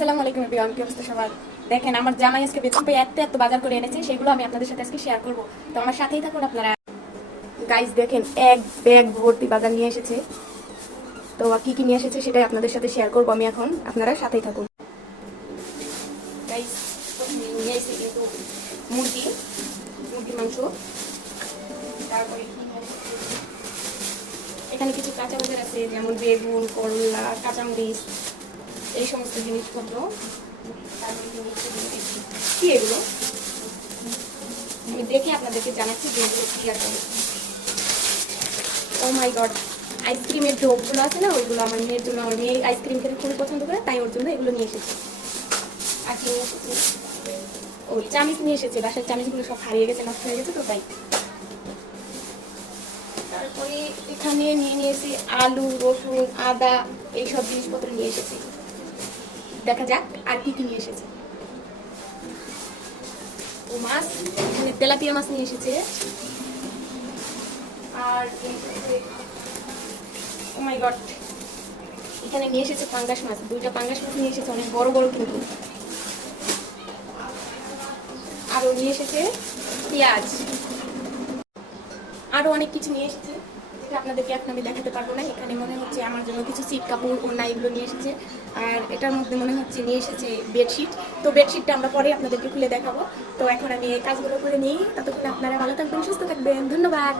আসসালামু আলাইকুম এভরিওয়ান, কি অবস্থা সবার? দেখেন আমার জামাই আজকে বেতন পেয়ে এত বাজার করে এনেছে, সেগুলো আমি আপনাদের সাথে আজকে শেয়ার করব। তো আমার সাথেই থাকুন আপনারা। গাইস দেখেন, এক ব্যাগ ভর্তি বাজার নিয়ে এসেছে। তো কি কি নিয়ে এসেছে সেটাই আপনাদের সাথে শেয়ার করব আমি এখন, আপনারা সাথেই থাকুন। গাইস নিয়ে এসেছে কিন্তু মুরগির মাংস। তারপরে এখানে কিছু কাঁচা বাজার আছে, যেমন বেগুন, করলা, কাঁচামরিচ, এই সমস্ত জিনিসপত্র। কি এগুলো আমি দেখে আপনাদেরকে জানাচ্ছি যে এগুলো কি আছে। ও মাই গড, আইসক্রিমের ঢোকগুলো আছে না, ওইগুলো আমার মেয়ের জন্য। আমার মেয়ে আইসক্রিম খেতে খুবই পছন্দ করে, তাই ওর জন্য এগুলো নিয়ে এসেছে। আর কি নিয়ে এসেছে? ওই চামিচ নিয়ে এসেছে। বাসার চামিচগুলো সব হারিয়ে গেছে, নষ্ট হয়ে গেছে, তো তাই। তারপরে এখানে নিয়ে নিয়েছি আলু, রসুন, আদা, এইসব জিনিসপত্র নিয়ে এসেছি। দেখা যাক আর কি কি নিয়ে এসেছে। ও মাছ, এখানে তেলাপিয়া মাছ নিয়ে এসেছে। আর ও মাই গড, এখানে নিয়ে এসেছে পাঙ্গাস মাছ। দুইটা পাঙ্গাস মাছ নিয়ে এসেছে, অনেক বড় বড় কিন্তু। আরও নিয়ে এসেছে পেঁয়াজ। আরও অনেক কিছু নিয়ে এসেছে, যেটা আপনাদেরকে এখন আমি দেখাতে পারবো না। এখানে মনে হচ্ছে আমার জন্য কিছু সিট কাপড়, ওড়না, এগুলো নিয়ে এসেছে। আর এটার মধ্যে মনে হচ্ছে নিয়ে এসেছে বেডশিট। তো বেডশিটটা আমরা পরে আপনাদেরকে খুলে দেখাবো। তো এখন আমি এই কাজগুলো করে নিই। ততক্ষণ আপনারা ভালো থাকবেন, সুস্থ থাকবেন। ধন্যবাদ।